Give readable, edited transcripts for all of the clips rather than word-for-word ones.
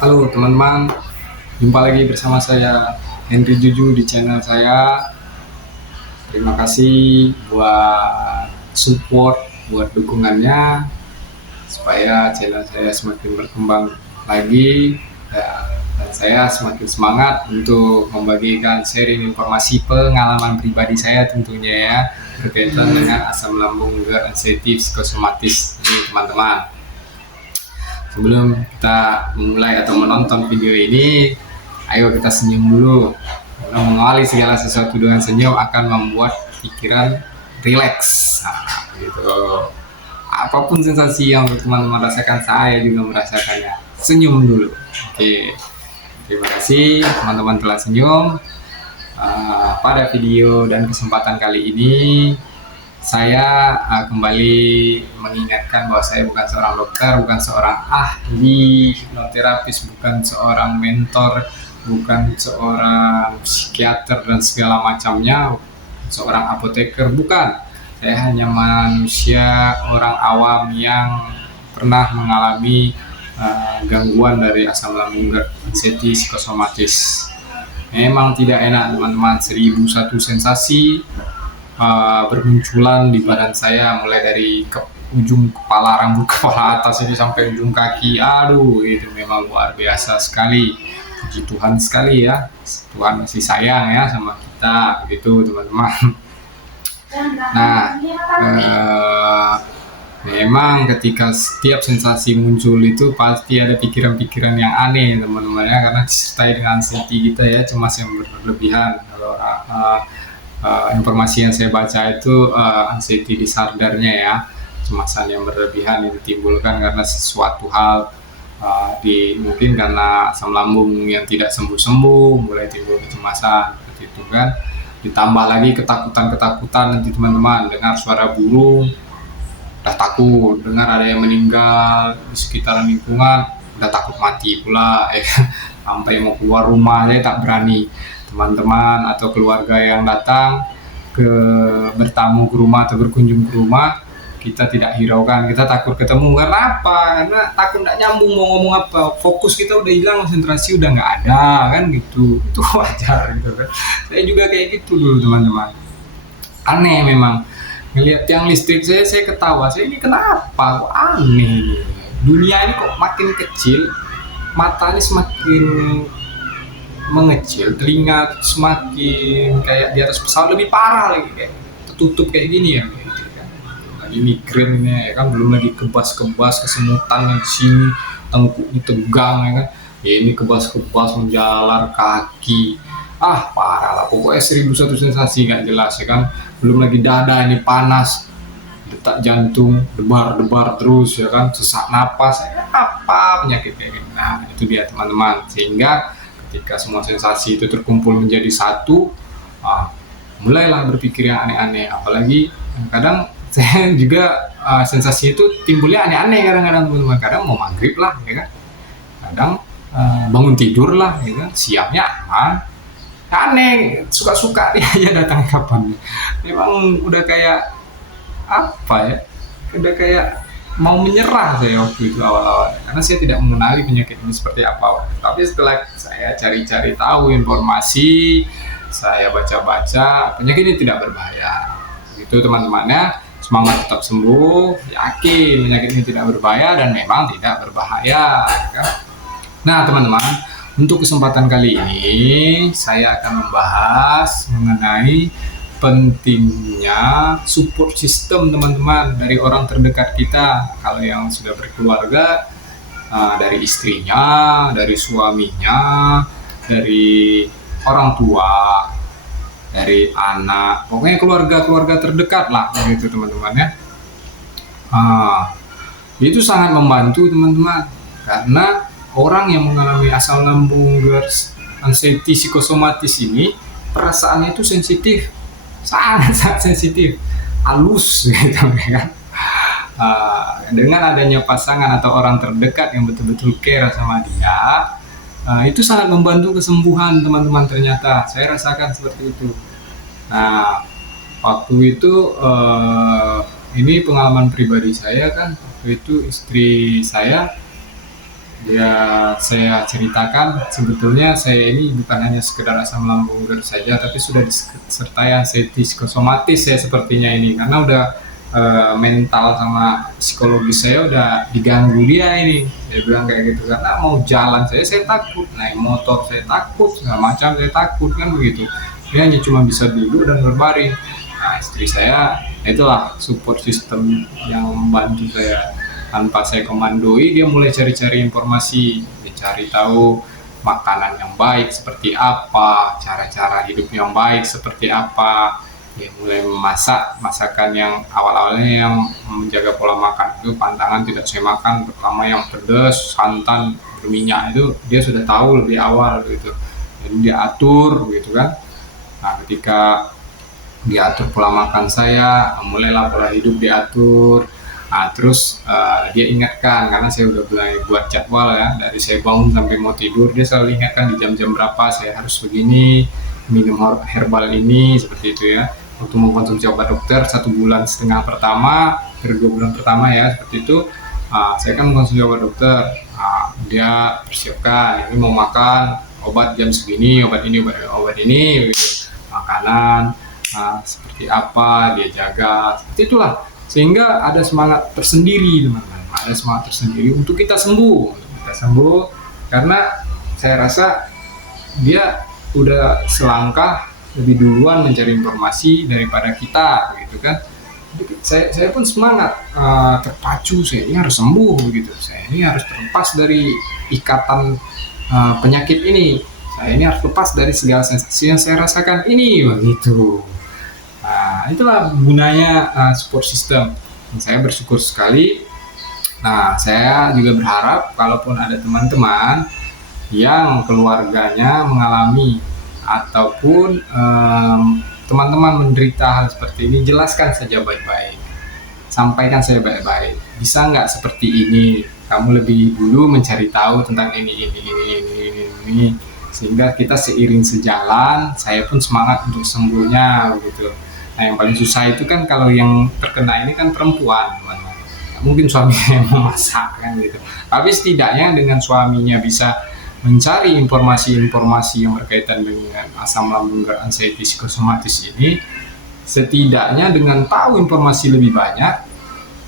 Halo teman-teman, jumpa lagi bersama saya Henry Juju di channel saya. Terima kasih buat support, buat dukungannya supaya channel saya semakin berkembang lagi dan saya semakin semangat untuk membagikan sharing informasi pengalaman pribadi saya tentunya ya berkaitan dengan asam lambung sensitif psikosomatis ini teman-teman. Sebelum kita memulai atau menonton video ini, ayo kita senyum dulu. Karena mengawali segala sesuatu dengan senyum akan membuat pikiran rileks. Nah, gitu. Apapun sensasi yang teman-teman rasakan, saya juga merasakannya. Senyum dulu. Oke. Terima kasih teman-teman telah senyum. Pada video dan kesempatan kali ini saya kembali mengingatkan bahwa saya bukan seorang dokter, bukan seorang ahli hipnoterapis, bukan seorang mentor, bukan seorang psikiater dan segala macamnya, seorang apoteker, bukan. Saya hanya manusia, orang awam yang pernah mengalami gangguan dari asam lambung sensitif psikosomatis. Memang tidak enak teman-teman, 1001 sensasi bermunculan di badan saya, mulai dari ujung kepala, rambut kepala atas ini sampai ujung kaki. Aduh, itu memang luar biasa sekali. Puji Tuhan sekali ya, Tuhan masih sayang ya sama kita, gitu teman-teman. Nah, memang ketika setiap sensasi muncul itu pasti ada pikiran-pikiran yang aneh teman-teman ya, karena disertai dengan anxiety kita ya, cemas yang berlebihan. Kalau informasi yang saya baca itu anxiety disordernya ya, kecemasan yang berlebihan yang ditimbulkan karena sesuatu hal mungkin karena asam lambung yang tidak sembuh-sembuh, mulai timbul kecemasan seperti itu kan. Ditambah lagi ketakutan nanti teman-teman, dengar suara burung udah takut, dengar ada yang meninggal di sekitaran lingkungan udah takut mati pula ya. Sampai mau keluar rumah saya tak berani. Teman-teman atau keluarga yang datang bertamu ke rumah atau berkunjung ke rumah, kita tidak hiraukan, kita takut ketemu. Karena apa? Karena takut nggak nyambung mau ngomong apa, fokus kita udah hilang, konsentrasi udah nggak ada kan, gitu. Itu wajar gitu kan. Saya juga kayak gitu dulu teman-teman, aneh memang ngelihat tiang listrik saya ketawa, saya ini kenapa kok aneh, dunia ini kok makin kecil, mata ini semakin mengecil, telinga semakin kayak di atas pesawat, lebih parah lagi, kayak tertutup kayak gini ya, gitu kan. Lagi migrainnya ya kan, belum lagi kebas-kebas, kesemutan di sini, tengkuk tegang ya kan, ya, ini kebas-kebas menjalar kaki, parah lah pokoknya, 1001 sensasi nggak jelas ya kan. Belum lagi dada ini panas, detak jantung debar-debar terus ya kan, sesak napas, apa penyakit kayak gini. Nah itu dia teman-teman, sehingga ketika semua sensasi itu terkumpul menjadi satu, mulailah berpikir yang aneh-aneh. Apalagi kadang saya juga sensasi itu timbulnya aneh-aneh kadang-kadang teman-teman. Kadang mau maghrib lah ya kan, kadang bangun tidur lah ya kan, siangnya aman, aneh, suka-suka dia datang kapan. Memang udah kayak apa ya, udah kayak mau menyerah saya waktu itu awal-awal, karena saya tidak mengenali penyakit ini seperti apa. Tapi setelah saya cari-cari tahu informasi, saya baca-baca, penyakit ini tidak berbahaya gitu teman-temannya. Semangat tetap sembuh, yakin penyakit ini tidak berbahaya dan memang tidak berbahaya kan? Nah teman-teman, untuk kesempatan kali ini saya akan membahas mengenai pentingnya support system teman-teman dari orang terdekat kita. Kalau yang sudah berkeluarga, dari istrinya, dari suaminya, dari orang tua, dari anak, pokoknya keluarga-keluarga terdekat lah gitu teman-teman ya. Itu sangat membantu teman-teman, karena orang yang mengalami asam lambung anxiety psikosomatis ini perasaannya itu sensitif, sangat sensitif, halus gitu kan. Dengan adanya pasangan atau orang terdekat yang betul-betul care sama dia, itu sangat membantu kesembuhan teman-teman. Ternyata saya rasakan seperti itu. Nah waktu itu ini pengalaman pribadi saya kan, waktu itu istri saya dia saya ceritakan, sebetulnya saya ini bukan hanya sekedar asam lambung GERD saja, tapi sudah disertai anxiety psikosomatis saya sepertinya ini, karena udah mental sama psikologis saya udah diganggu dia ini. Saya bilang kayak gitu, karena mau jalan saya takut, naik motor saya takut, segala macam saya takut, kan begitu. Dia hanya cuma bisa duduk dan berbaring. Nah, istri saya itulah support system yang membantu saya. Tanpa saya komandoi, dia mulai cari-cari informasi, dia cari tahu makanan yang baik seperti apa, cara-cara hidup yang baik seperti apa. Dia mulai memasak masakan yang awal-awalnya yang menjaga pola makan itu, pantangan tidak saya makan, pertama yang pedas, santan, berminyak, itu dia sudah tahu lebih awal gitu. Jadi dia atur gitu kan. Nah, ketika diatur pola makan saya, mulailah pola hidup diatur. Nah, terus dia ingatkan, karena saya udah mulai buat jadwal ya, dari saya bangun sampai mau tidur dia selalu ingatkan di jam-jam berapa saya harus begini, minum herbal ini, seperti itu ya. Untuk mengkonsumsi obat dokter 1,5 bulan pertama, per 2 bulan pertama ya, seperti itu. Saya kan mengkonsumsi obat dokter. Dia persiapkan, ini mau makan obat jam segini, obat ini gitu. Makanan seperti apa dia jaga, seperti itulah, sehingga ada semangat tersendiri teman-teman, ada semangat tersendiri untuk kita sembuh, karena saya rasa dia udah selangkah lebih duluan mencari informasi daripada kita, gitu kan. Jadi saya pun semangat, terpacu, saya ini harus sembuh begitu, saya ini harus terlepas dari ikatan penyakit ini, saya ini harus lepas dari segala sensasi yang saya rasakan ini, begitu. Nah, itulah gunanya support system. Saya bersyukur sekali. Nah, saya juga berharap kalaupun ada teman-teman yang keluarganya mengalami ataupun teman-teman menderita hal seperti ini, jelaskan saja baik-baik. Sampaikan saya baik-baik. Bisa nggak seperti ini? Kamu lebih dulu mencari tahu tentang ini. Sehingga kita seiring sejalan, saya pun semangat untuk sembuhnya begitu. Nah, yang paling susah itu kan kalau yang terkena ini kan perempuan, teman-teman. Mungkin suaminya yang memasak kan gitu. Tapi setidaknya dengan suaminya bisa mencari informasi-informasi yang berkaitan dengan asam lambung GERD anxiety psikosomatis ini, setidaknya dengan tahu informasi lebih banyak,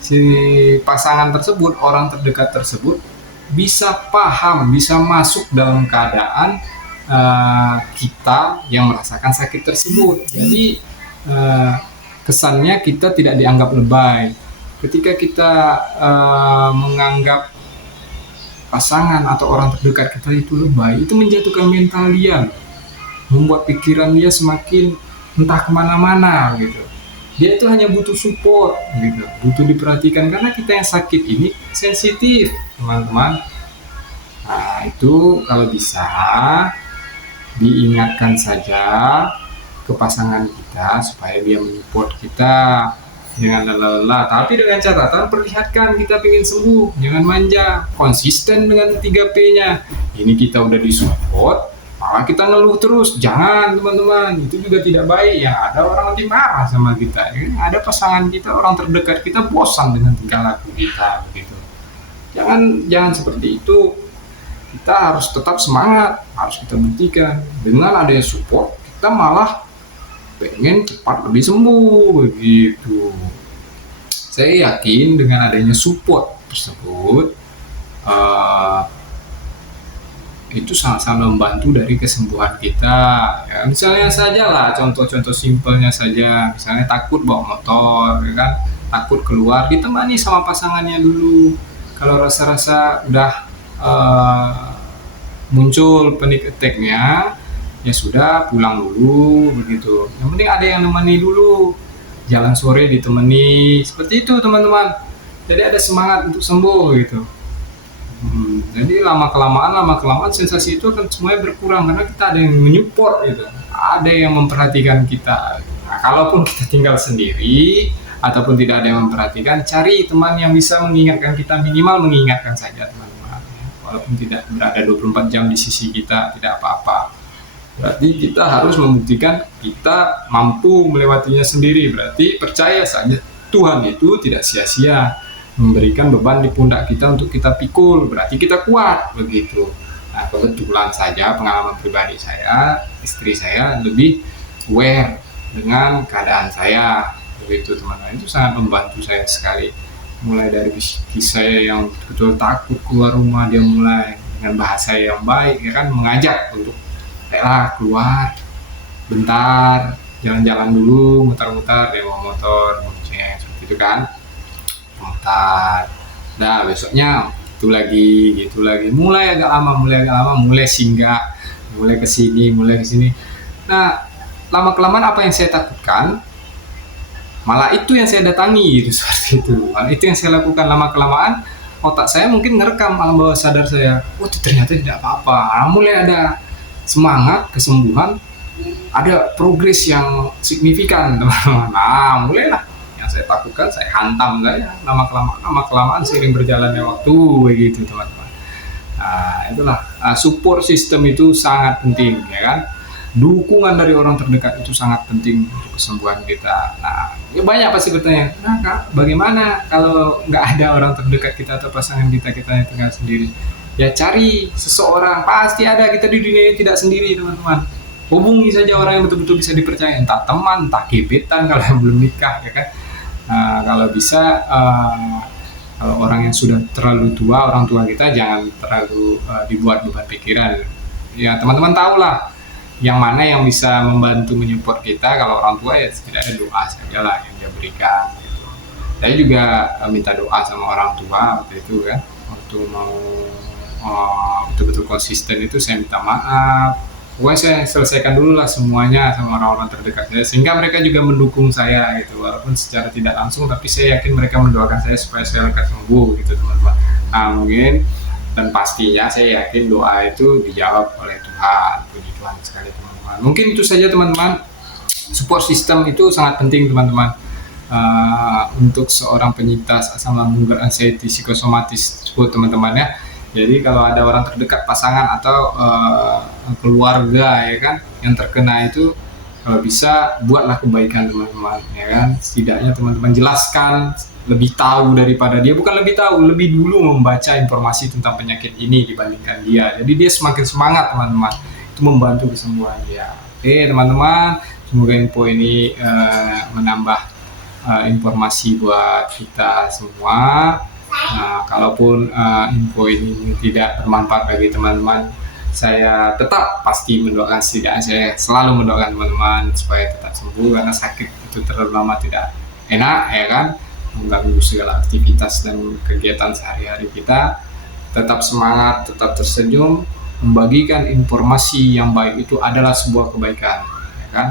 si pasangan tersebut, orang terdekat tersebut bisa paham, bisa masuk dalam keadaan kita yang merasakan sakit tersebut. Jadi kesannya kita tidak dianggap lebay. Ketika kita menganggap pasangan atau orang terdekat kita itu lebay, itu menjatuhkan mental dia, membuat pikiran dia semakin entah kemana-mana gitu. Dia itu hanya butuh support gitu, butuh diperhatikan, karena kita yang sakit ini sensitif, teman-teman. Nah, itu kalau bisa diingatkan saja ke pasangan kita supaya dia mensupport kita dengan lelah-lelah, tapi dengan catatan perlihatkan kita ingin sembuh, jangan manja, konsisten dengan 3P-nya. Ini kita udah disupport, malah kita ngeluh terus, jangan teman-teman, itu juga tidak baik ya. Ada orang nanti marah sama kita, ya. Ada pasangan kita, orang terdekat kita bosan dengan tingkah laku kita begitu. Jangan seperti itu. Kita harus tetap semangat, harus kita buktikan. Dengan adanya support, kita malah pengen cepat lebih sembuh begitu. Saya yakin dengan adanya support tersebut itu sangat-sangat membantu dari kesembuhan kita ya. Misalnya saja lah, contoh-contoh simpelnya saja, misalnya takut bawa motor ya kan, takut keluar, ditemani sama pasangannya dulu. Kalau rasa-rasa udah muncul panic attack-nya, ya sudah, pulang dulu begitu. Yang penting ada yang nemani dulu, jalan sore ditemani, seperti itu teman-teman. Jadi ada semangat untuk sembuh gitu. Jadi lama kelamaan sensasi itu akan semuanya berkurang, karena kita ada yang menyupport gitu, ada yang memperhatikan kita. Nah, kalaupun kita tinggal sendiri ataupun tidak ada yang memperhatikan, cari teman yang bisa mengingatkan kita, minimal mengingatkan saja teman-teman. Walaupun tidak berada 24 jam di sisi kita, tidak apa-apa. Berarti kita harus membuktikan kita mampu melewatinya sendiri. Berarti percaya saja Tuhan itu tidak sia-sia. memberikan beban di pundak kita untuk kita pikul, berarti kita kuat begitu. Nah, kebetulan saja pengalaman pribadi saya, istri saya lebih aware dengan keadaan saya begitu teman-teman. Itu sangat membantu saya sekali, mulai dari psikis saya yang betul takut keluar rumah, dia mulai dengan bahasa yang baik ya kan, mengajak untuk ayolah keluar bentar, jalan-jalan dulu, mutar-mutar, dia mau motor bonceng seperti itu kan, mutar. Nah besoknya gitu lagi, mulai singgah, mulai kesini. Nah lama kelamaan apa yang saya takutkan malah itu yang saya datangi gitu seperti itu. Malah itu yang saya lakukan, lama kelamaan otak saya mungkin ngerekam alam bawah sadar saya, oh ternyata tidak apa-apa. Nah, mulai ada semangat kesembuhan, ada progres yang signifikan teman-teman. Nah mulailah yang saya takutkan saya hantam saya, lama kelamaan seiring berjalannya waktu begitu teman-teman. Nah itulah support system itu sangat penting ya kan. Dukungan dari orang terdekat itu sangat penting untuk kesembuhan kita. Nah, ya banyak pasti bertanya, nah Kak, bagaimana kalau nggak ada orang terdekat kita atau pasangan kita yang tinggal sendiri? Ya cari seseorang, pasti ada, kita di dunia ini tidak sendiri teman-teman. Hubungi saja orang yang betul-betul bisa dipercaya, entah teman, entah gebetan kalau yang belum nikah ya kan. Nah, kalau bisa kalau orang yang sudah terlalu tua, orang tua kita jangan terlalu dibuat beban pikiran. Ya teman-teman tahulah yang mana yang bisa membantu menyupport kita. Kalau orang tua ya setidaknya doa saja lah yang dia berikan gitu. Saya juga minta doa sama orang tua waktu itu kan, waktu mau betul-betul konsisten itu saya minta maaf. Pokoknya saya selesaikan dulu lah semuanya sama orang-orang terdekat saya, sehingga mereka juga mendukung saya gitu, walaupun secara tidak langsung, tapi saya yakin mereka mendoakan saya supaya saya lekas sembuh gitu teman-teman. Nah mungkin dan pastinya saya yakin doa itu dijawab oleh Tuhan. Puji Tuhan sekali teman-teman. Mungkin itu saja teman-teman. Support system itu sangat penting teman-teman, untuk seorang penyintas asam lambung beranxiety psikosomatis tersebut teman-teman ya. Jadi kalau ada orang terdekat, pasangan atau keluarga ya kan yang terkena itu, kalau bisa buatlah kebaikan teman-teman ya kan. Setidaknya teman-teman jelaskan, lebih tahu daripada dia, bukan lebih tahu, lebih dulu membaca informasi tentang penyakit ini dibandingkan dia. Jadi dia semakin semangat teman-teman, itu membantu kesembuhan dia. Oke teman-teman, semoga info ini menambah informasi buat kita semua. Nah, kalaupun info ini tidak bermanfaat bagi teman-teman, saya tetap pasti mendoakan, setidaknya saya selalu mendoakan teman-teman supaya tetap sembuh, karena sakit itu terlalu lama tidak enak ya kan, mengganggu segala aktivitas dan kegiatan sehari-hari kita. Tetap semangat, tetap tersenyum, membagikan informasi yang baik itu adalah sebuah kebaikan ya kan.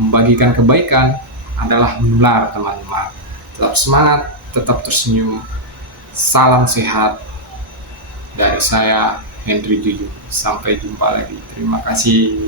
Membagikan kebaikan adalah menular teman-teman. Tetap semangat, tetap tersenyum. Salam sehat dari saya, Henry Juju. Sampai jumpa lagi. Terima kasih.